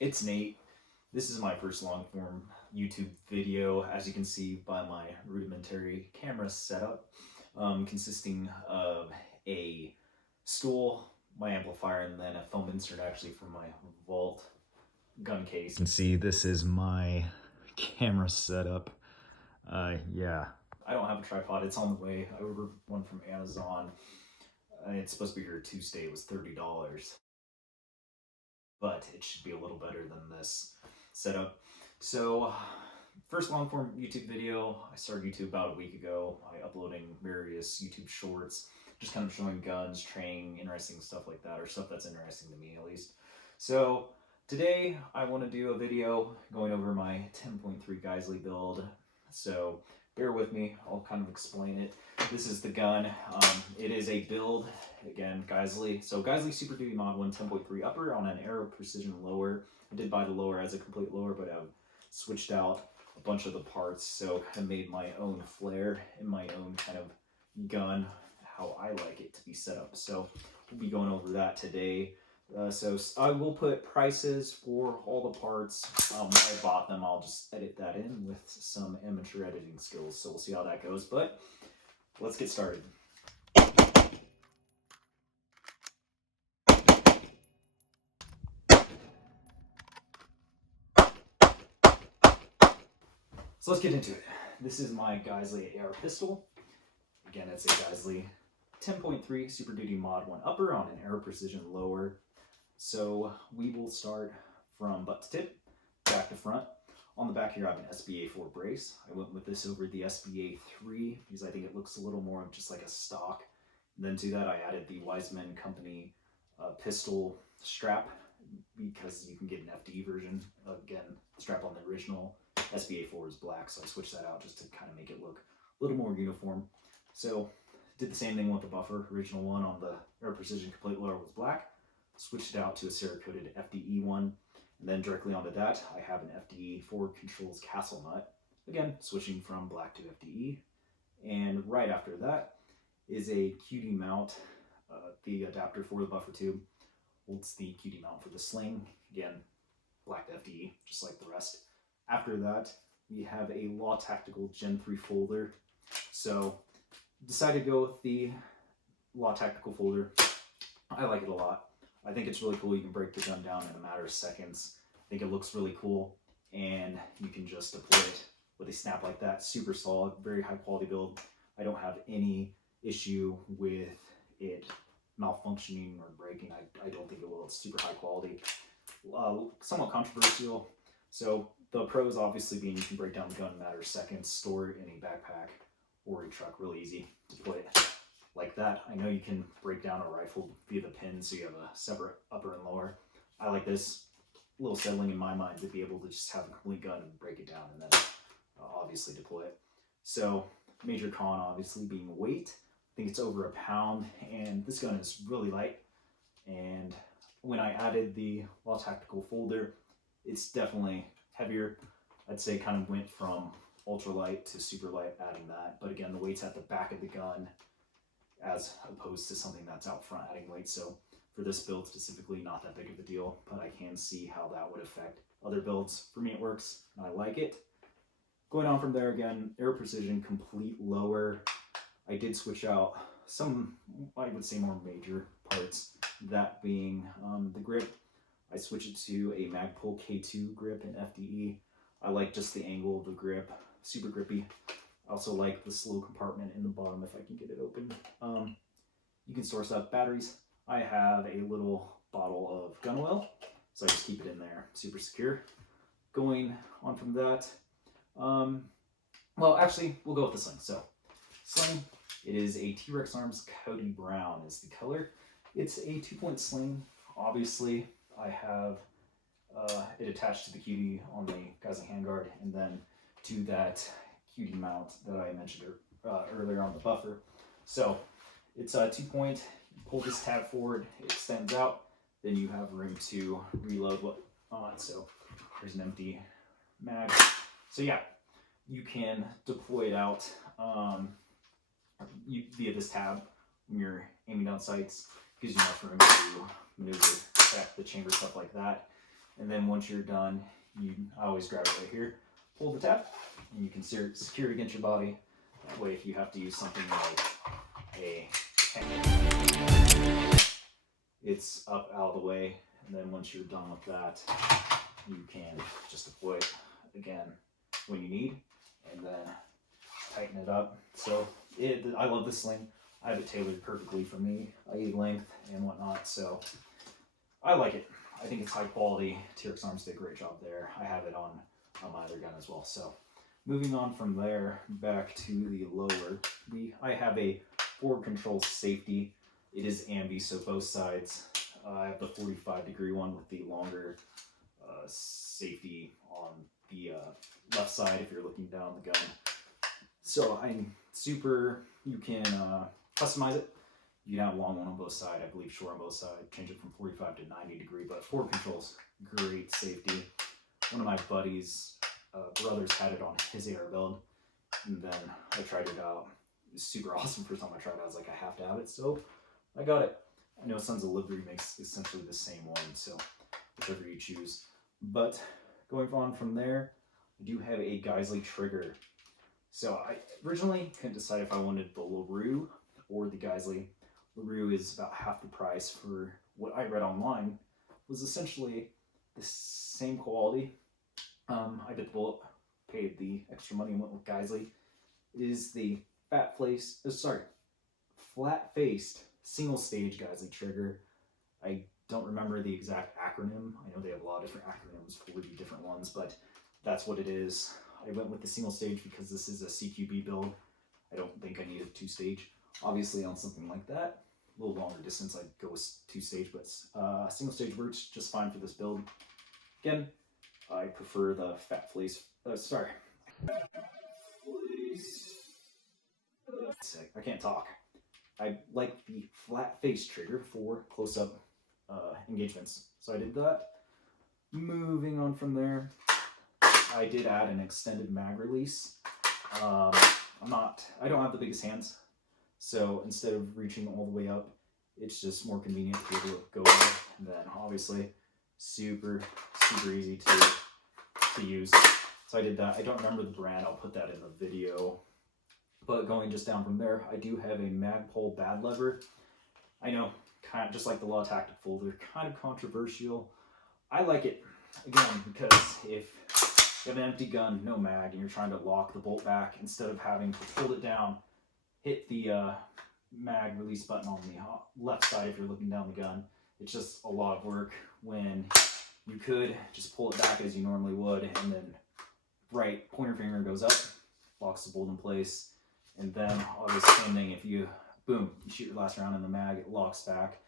it's Nate. This is my first long form YouTube video, as you can see by my rudimentary camera setup, consisting of a stool, my amplifier, and then a foam insert actually from my vault gun case. You can see this is my camera setup. Yeah. I don't have a tripod, it's on the way. I ordered one from Amazon. It's supposed to be here Tuesday. It was $30. But it should be a little better than this setup. So, first long form YouTube video. I started YouTube about a week ago. I uploading various YouTube shorts, just kind of showing guns, training, interesting stuff like that, or stuff that's interesting to me at least. So today I want to do a video going over my 10.3 Geissele build. So bear with me, I'll kind of explain it. This is the gun. It is a build, again, Geissele. So Geissele Super Duty Mod 10.3 upper on an Aero precision lower. I did buy the lower as a complete lower, but I've switched out a bunch of the parts, so I made my own flare and my own kind of gun, how I like it to be set up. So we'll be going over that today. So I will put prices for all the parts. When I bought them, I'll just edit that in with some amateur editing skills. So we'll see how that goes, but let's get started. So let's get into it. This is my Geissele AR pistol. Again, it's a Geissele 10.3 Super Duty Mod 1 upper on an Aero precision lower. So we will start from butt to tip, back to front. On the back here, I have an SBA4 brace. I went with this over the SBA3 because I think it looks a little more of just like a stock. And then to that, I added the Wiseman Company pistol strap because you can get an FD version. Again, strap on the original SBA4 is black, so I switched that out just to kind of make it look a little more uniform. So did the same thing with the buffer. Original one on the Aero Precision Complete Lower was black. Switched it out to a Cerakote FDE one. And then directly onto that, I have an FDE Forward Controls Castle nut. Again, switching from black to FDE. And right after that is a QD mount. The adapter for the buffer tube holds the QD mount for the sling. Again, black to FDE, just like the rest. After that, we have a Law Tactical Gen 3 folder. So, decided to go with the Law Tactical folder. I like it a lot. I think it's really cool. You can break the gun down in a matter of seconds. I think it looks really cool, and you can just deploy it with a snap like that. Super solid, very high quality build. I don't have any issue with it malfunctioning or breaking. I don't think it will. It's super high quality. Somewhat controversial. So the pros obviously being you can break down the gun in a matter of seconds, store it in a backpack or a truck really easy, deploy it like that. I know you can break down a rifle via the pin, so you have a separate upper and lower. I like this, a little settling in my mind to be able to just have a complete gun and break it down and then obviously deploy it. So major con obviously being weight. I think it's over a pound, and this gun is really light. And when I added the Law Tactical folder, it's definitely heavier. I'd say kind of went from ultralight to super light adding that. But again, the weight's at the back of the gun as opposed to something that's out front adding weight. So for this build specifically, not that big of a deal, but I can see how that would affect other builds. For me, it works, and I like it. Going on from there, again, Aero Precision Complete Lower. I did switch out some, I would say, more major parts, that being the grip. I switched it to a Magpul K2 Grip in FDE. I like just the angle of the grip, super grippy. I also like the slow compartment in the bottom if I can get it open. You can source up batteries. I have a little bottle of gun oil, so I just keep it in there, super secure. Going on from that, well, actually, we'll go with the sling. So, sling, it is a T-Rex Arms Cody Brown is the color. It's a 2-point sling. Obviously, I have it attached to the QD on the Geissele handguard, and then to that QD mount that I mentioned earlier on the buffer. So it's a 2-point. You pull this tab forward, it extends out, then you have room to reload what on. So there's an empty mag. So yeah, you can deploy it out via this tab when you're aiming down sights. Gives you enough room to maneuver back the chamber, stuff like that. And then once you're done, I always grab it right here, pull the tab, and you can secure it against your body. That way, if you have to use something like a hanger, it's up out of the way. And then once you're done with that, you can just deploy it again when you need, and then tighten it up. So I love this sling. I have it tailored perfectly for me, i.e. length and whatnot, so I like it. I think it's high quality. TRX Arms did a great job there. I have it on my other gun as well. So moving on from there back to the lower, I have a forward control safety. It is Ambi, so both sides. I have the 45-degree one with the longer safety on the left side if you're looking down the gun. So you can customize it. You can have a long one on both sides, I believe short on both sides, change it from 45 to 90 degree, but forward control's great safety. One of my buddies' brothers had it on his Aero build, and then I tried it out. It was super awesome. First time I tried it, I was like, I have to have it, so I got it. I know Sons of Liberty makes essentially the same one, so whichever you choose. But going on from there, I do have a Geissele trigger. So I originally couldn't decide if I wanted the LaRue or the Geissele. LaRue is about half the price. For what I read online was essentially the same quality. I bit the bullet, paid the extra money and went with Geissele. It is the flat-faced single-stage Geissele trigger. I don't remember the exact acronym. I know they have a lot of different acronyms for the different ones, but that's what it is. I went with the single stage because this is a CQB build. I don't think I need a two-stage. Obviously on something like that, a little longer distance, I'd go with two-stage, but single stage works just fine for this build. Again, I prefer the I can't talk. I like the flat face trigger for close-up engagements. So I did that. Moving on from there, I did add an extended mag release. I don't have the biggest hands, so instead of reaching all the way up, it's just more convenient to be able to go up. And then obviously, super easy to use. So I did that. I don't remember the brand. I'll put that in the video. But going just down from there, I do have a Magpul B.A.D lever. I know, kind of just like the Law Tactical, they're kind of controversial. I like it, again, because if you have an empty gun, no mag, and you're trying to lock the bolt back, instead of having to pull it down, hit the mag release button on the left side if you're looking down the gun. It's just a lot of work when you could just pull it back as you normally would, and then right pointer finger goes up, locks the bolt in place, and then obviously same thing, if you boom, you shoot your last round in the mag, it locks back.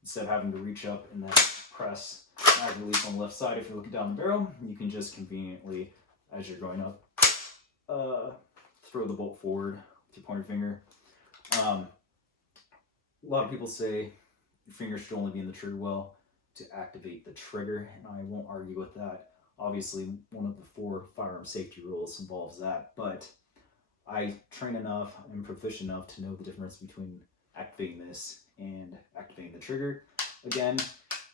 Instead of having to reach up and then press mag release on the left side if you're looking down the barrel, you can just conveniently, as you're going up, throw the bolt forward with your pointer finger. A lot of people say your finger should only be in the trigger well to activate the trigger, and I won't argue with that. Obviously, one of the 4 firearm safety rules involves that, but I train enough and proficient enough to know the difference between activating this and activating the trigger. Again,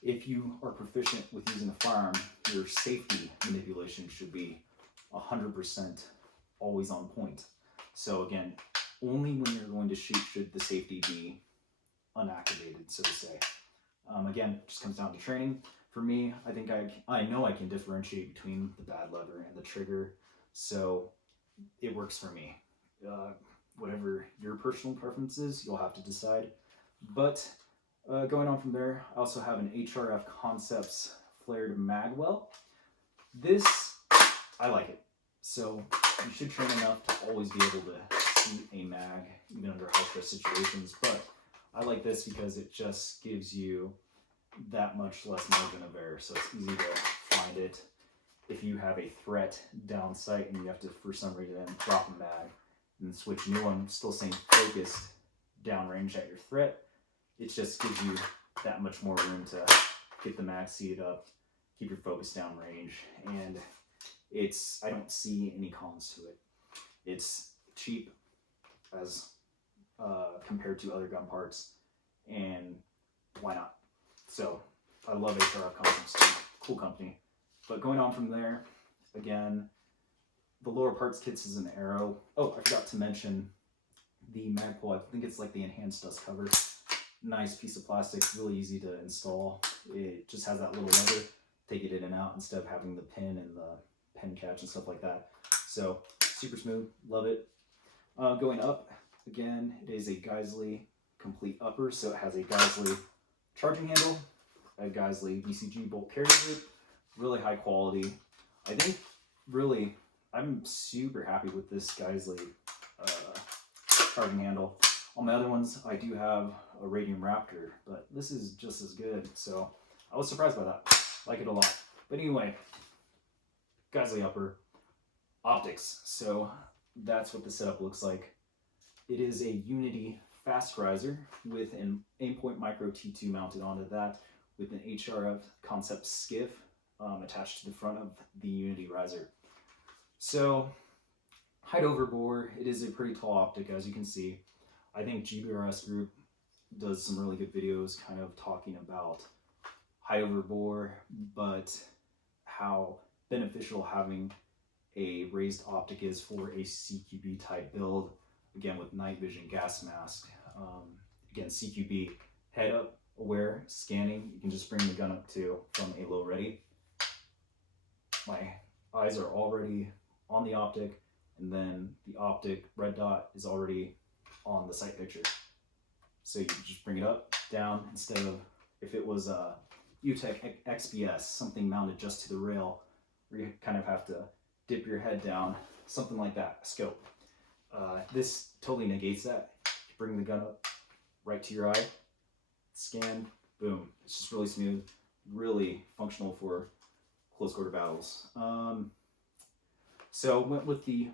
if you are proficient with using a firearm, your safety manipulation should be 100% always on point. So again, only when you're going to shoot should the safety be unactivated, so to say. Again, it just comes down to training. For me, I think I know I can differentiate between the B.A.D lever and the trigger, so it works for me. Whatever your personal preference is, you'll have to decide. But going on from there, I also have an HRF Concepts flared magwell. This, I like it. So you should train enough to always be able to shoot a mag, even under high-stress situations. But I like this because it just gives you that much less margin of error. So it's easy to find it. If you have a threat down sight and you have to, for some reason, drop a mag and switch a new one, still staying focused downrange at your threat, it just gives you that much more room to get the mag seated up, keep your focus downrange, and I don't see any cons to it. It's cheap as compared to other gun parts, and why not? So I love HRF Concepts too. cool company. But going on from there, again, the lower parts kits is an Aero. Oh, I forgot to mention the Magpul. I think it's like the enhanced dust cover. Nice piece of plastic, really easy to install. It just has that little lever, take it in and out instead of having the pin and the pen catch and stuff like that. So super smooth, love it. Going up, again, it is a Geissele complete upper, so it has a Geissele charging handle, a Geissele VCG bolt carrier group, really high quality. I think really, I'm super happy with this Geissele charging handle. On my other ones, I do have a Radium Raptor, but this is just as good, so I was surprised by that. Like it a lot. But anyway, Geissele upper, optics. So that's what the setup looks like. It is a Unity fast riser with an Aimpoint Micro T2 mounted onto that with an HRF Concepts skiff attached to the front of the Unity riser. So height over bore, it is a pretty tall optic, as you can see. I think GBRS Group does some really good videos kind of talking about height over bore, but how beneficial having a raised optic is for a CQB type build, again with night vision gas mask. Again, CQB, head up, aware, scanning. You can just bring the gun up to from a low ready. My eyes are already on the optic, and then the optic red dot is already on the sight picture. So you can just bring it up, down, instead of if it was a UTech XBS, something mounted just to the rail, where you kind of have to dip your head down, something like that, a scope. This totally negates that. You bring the gun up right to your eye, scan, boom. It's just really smooth, really functional for close quarter battles. So went with the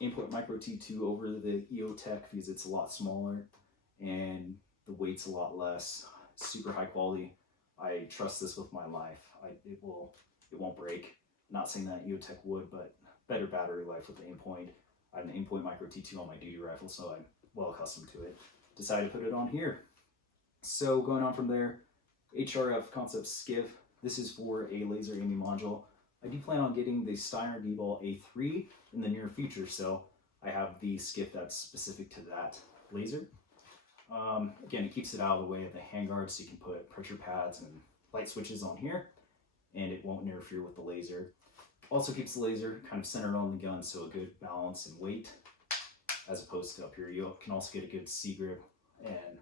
Aimpoint Micro T2 over the EOTech because it's a lot smaller and the weight's a lot less. Super high quality. I trust this with my life. It won't break. Not saying that EOTech would, but better battery life with the Aimpoint. I have an Aimpoint Micro T2 on my duty rifle, so I'm well accustomed to it. Decided to put it on here. So going on from there, HRF Concepts skiff. This is for a laser aiming module. I do plan on getting the Steiner DBAL A3 in the near future, so I have the skiff that's specific to that laser. Again, it keeps it out of the way of the handguard, so you can put pressure pads and light switches on here, and it won't interfere with the laser. Also keeps the laser kind of centered on the gun, so a good balance and weight, as opposed to up here. You can also get a good C grip and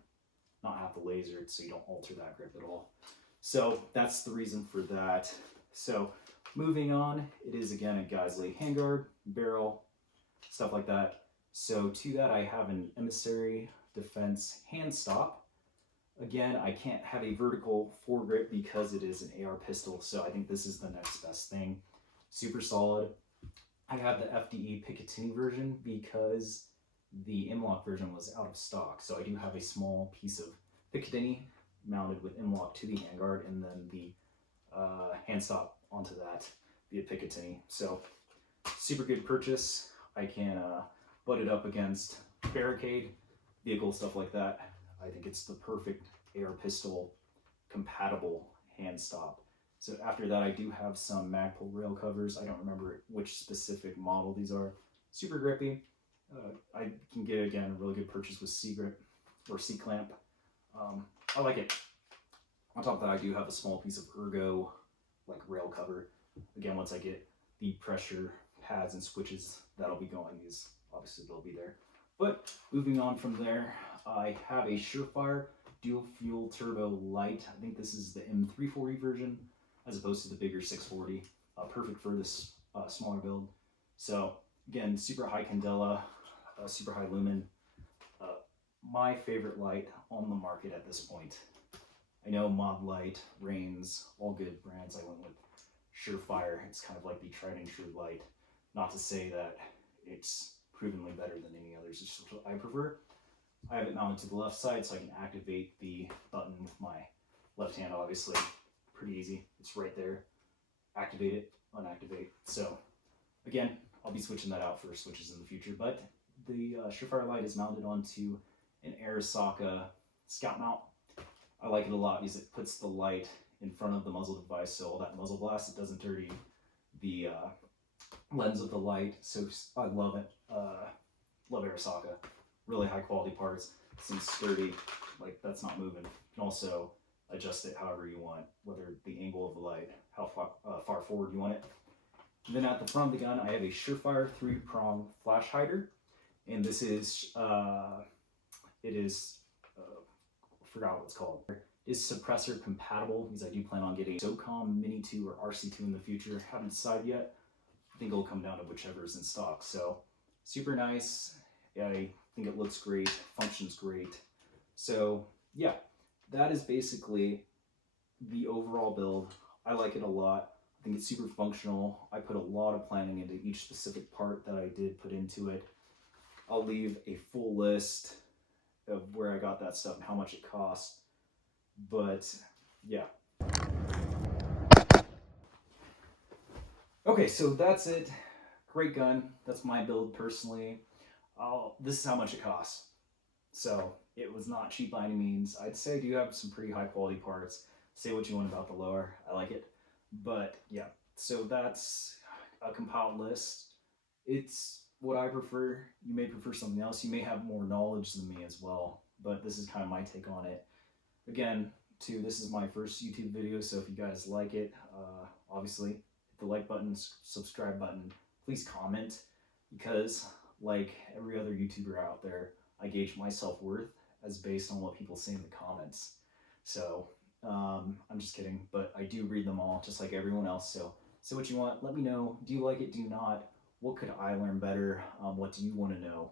not have the laser, so you don't alter that grip at all. So that's the reason for that. So moving on, it is again a Geissele handguard, barrel, stuff like that. So to that I have an Emissary Defense hand stop. Again, I can't have a vertical foregrip because it is an AR pistol, so I think this is the next best thing. Super solid. I have the FDE Picatinny version because the M-Lok version was out of stock, so I do have a small piece of Picatinny mounted with M-Lok to the handguard, and then the hand stop onto that via Picatinny. So super good purchase. I can butt it up against barricade, vehicle, stuff like that. I think it's the perfect AR pistol compatible hand stop. So after that, I do have some Magpul rail covers. I don't remember which specific model these are. Super grippy. I can get, again, a really good purchase with C-grip or C-clamp. I like it. On top of that, I do have a small piece of Ergo like rail cover. Again, once I get the pressure pads and switches, that'll be going. These, obviously, they'll be there. But moving on from there, I have a SureFire dual fuel turbo light. I think this is the M340 version as opposed to the bigger 640. Perfect for this smaller build. So again, super high candela, super high lumen. My favorite light on the market at this point. I know Mod Light, Reigns, all good brands. I went with SureFire. It's kind of like the tried and true light. Not to say that it's provenly better than any others. It's just what I prefer. I have it mounted to the left side so I can activate the button with my left hand, obviously. Pretty easy. It's right there. Activate it, unactivate. So again, I'll be switching that out for switches in the future, but the SureFire light is mounted onto an Arisaka scout mount. I like it a lot because it puts the light in front of the muzzle device, so all that muzzle blast, it doesn't dirty the lens of the light. So I love it. Love Arisaka. Really high quality parts. Seems sturdy, like that's not moving. You can also adjust it however you want, whether the angle of the light, how far forward you want it. And then at the front of the gun, I have a SureFire 3-prong flash hider, and this is I forgot what it's called. It is suppressor compatible because I do plan on getting SOCOM Mini 2 or RC2 in the future. Haven't decided yet. I think it'll come down to whichever is in stock. So super nice. Yeah, I think it looks great, functions great. So yeah, that is basically the overall build. I like it a lot. I think it's super functional. I put a lot of planning into each specific part that I did put into it. I'll leave a full list of where I got that stuff and how much it costs. But yeah. Okay, so that's it. Great gun. That's my build personally. This is how much it costs. So it was not cheap by any means. I'd say I do have some pretty high quality parts. Say what you want about the lower. I like it. But yeah, so that's a compiled list. It's what I prefer. You may prefer something else. You may have more knowledge than me as well. But this is kind of my take on it. Again, too, this is my first YouTube video, so if you guys like it, obviously hit the like button, subscribe button. Please comment, because like every other YouTuber out there, I gauge my self-worth as based on what people say in the comments. So I'm just kidding, but I do read them all just like everyone else. So say what you want. Let me know. Do you like it? Do you not? What could I learn better? What do you want to know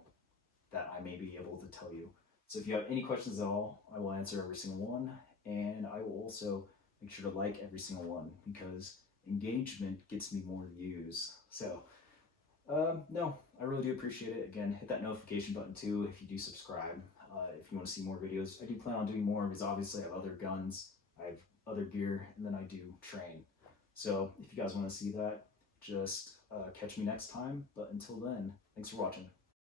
that I may be able to tell you? So if you have any questions at all, I will answer every single one. And I will also make sure to like every single one, because engagement gets me more views. So no, I really do appreciate it. Again, hit that notification button too if you do subscribe. If you want to see more videos, I do plan on doing more, because obviously I have other guns, I have other gear, and then I do train. So if you guys want to see that, just catch me next time. But until then, thanks for watching.